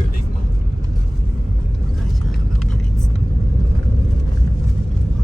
确定吗？我看一下有没有牌子。我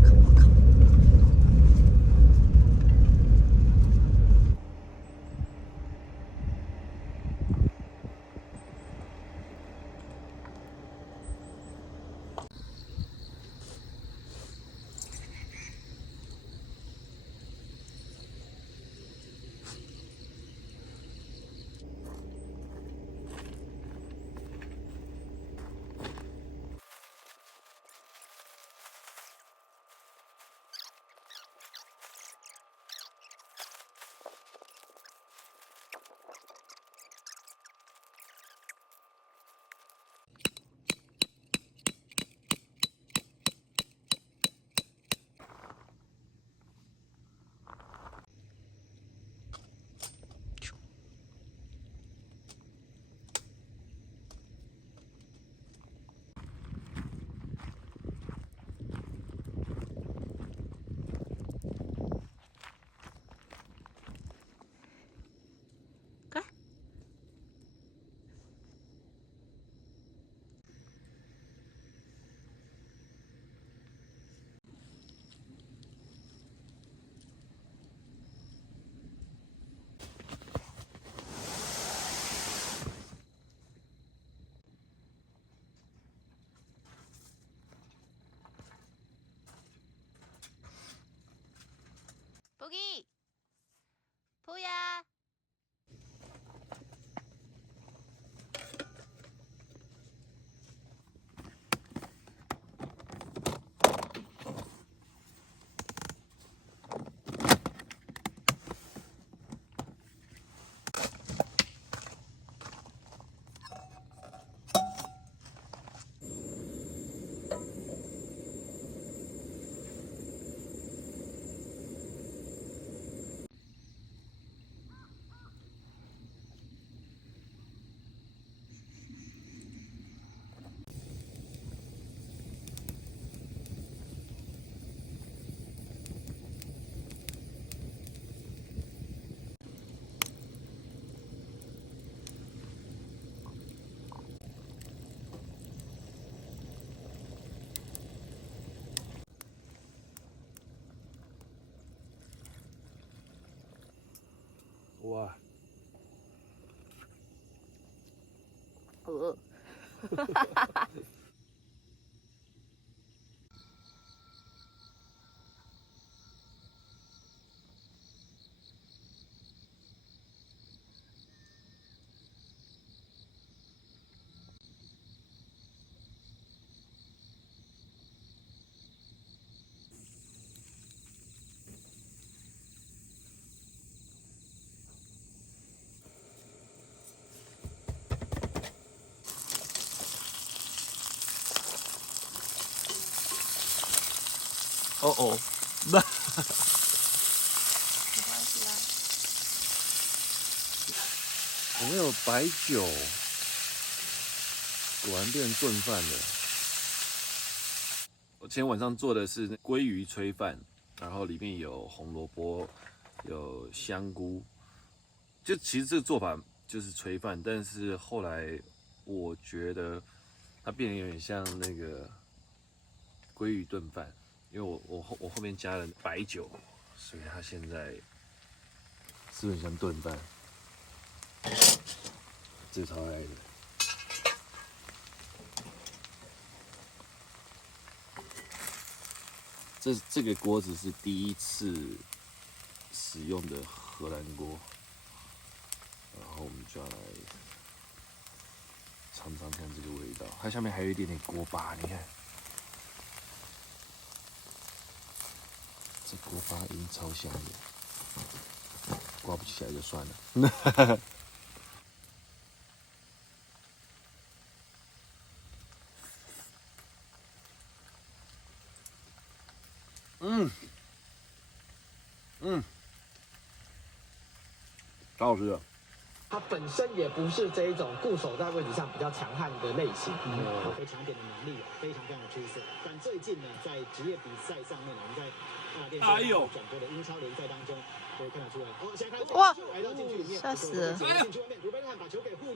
靠！布吉，扑呀！哇！哦哦，那没关系啦。我们有白酒，果然变成炖饭了。我今天晚上做的是鲑鱼炊饭，然后里面有红萝卜，有香菇。就其实这个做法就是炊饭，但是后来我觉得它变得有点像那个鲑鱼炖饭，因为我后面加了白酒，所以它现在是很像炖饭，这超爱的。这个锅子是第一次使用的荷兰锅，然后我们就要来尝尝看这个味道。它下面还有一点点锅巴，你看，这锅巴已经超香的，刮不起来就算了。超好吃的。他本身也不是这一种固守在位置上比较强悍的类型，有强一点的能力，非常出色。但最近呢，在职业比赛上面，我们在大电视转播的英超联赛当中，可以看得出来。哦，现在看哇，来到禁区里面，吓死了！禁区外面，卢贝汉把球给护。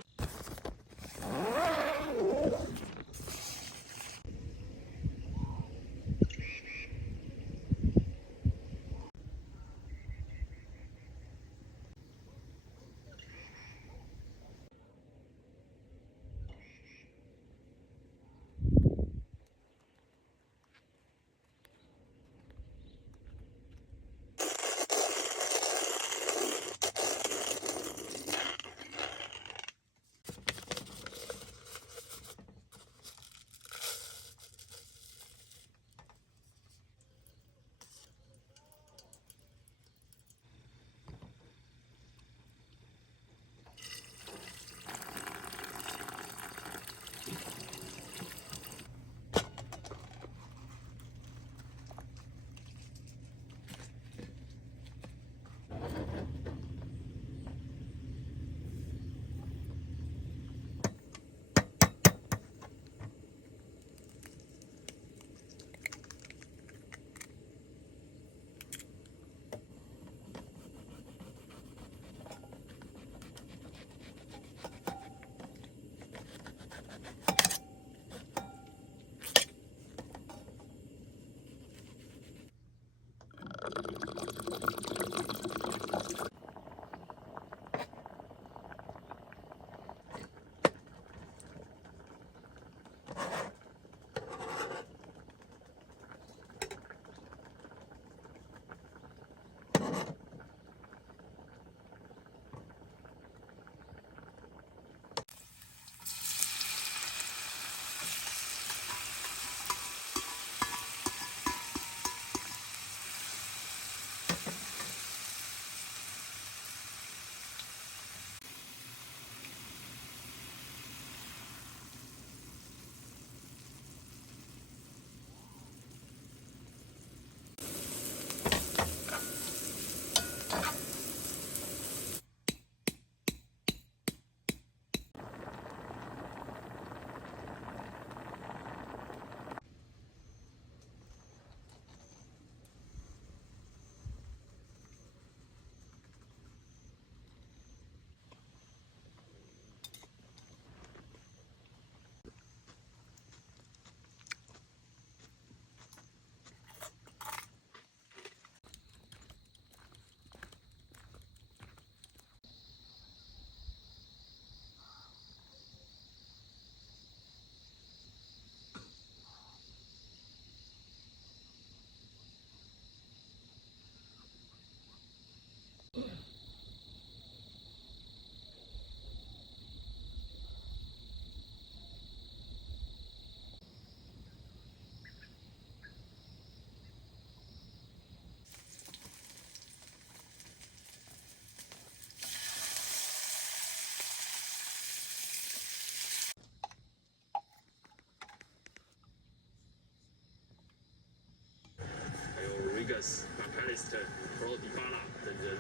Diaz、McAllister、Pro Dybala 等人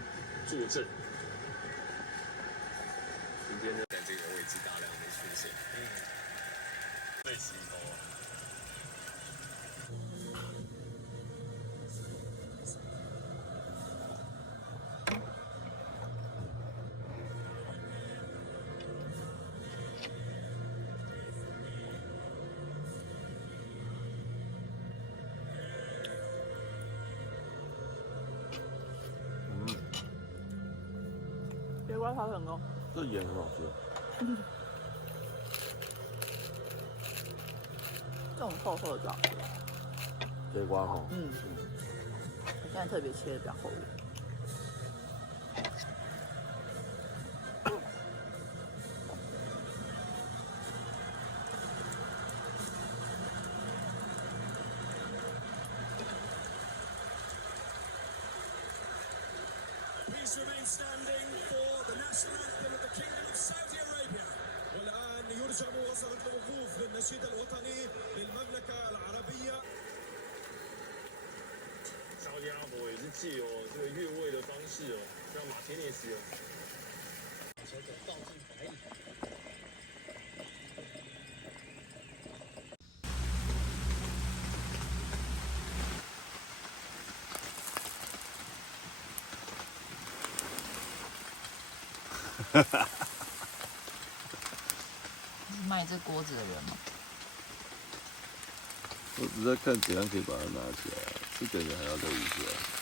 坐镇。今天呢，在这个位置大量的出现，被洗头啊。节瓜炒成功，这盐很好吃。这种厚厚的最好吃。节瓜哈，我现在特别切的比较厚一点。Peace remains standing for the national anthem of the Kingdom of Saudi Arabia. والآن يرجم وصلت الوقوف للنشيد الوطني للمملكة العربية. 沙特阿拉伯也是借这个越位的方式让马天尼斯球者倒进怀里。是卖这锅子的人吗？我只在看怎样可以把它拿起来，这个人还要再一下。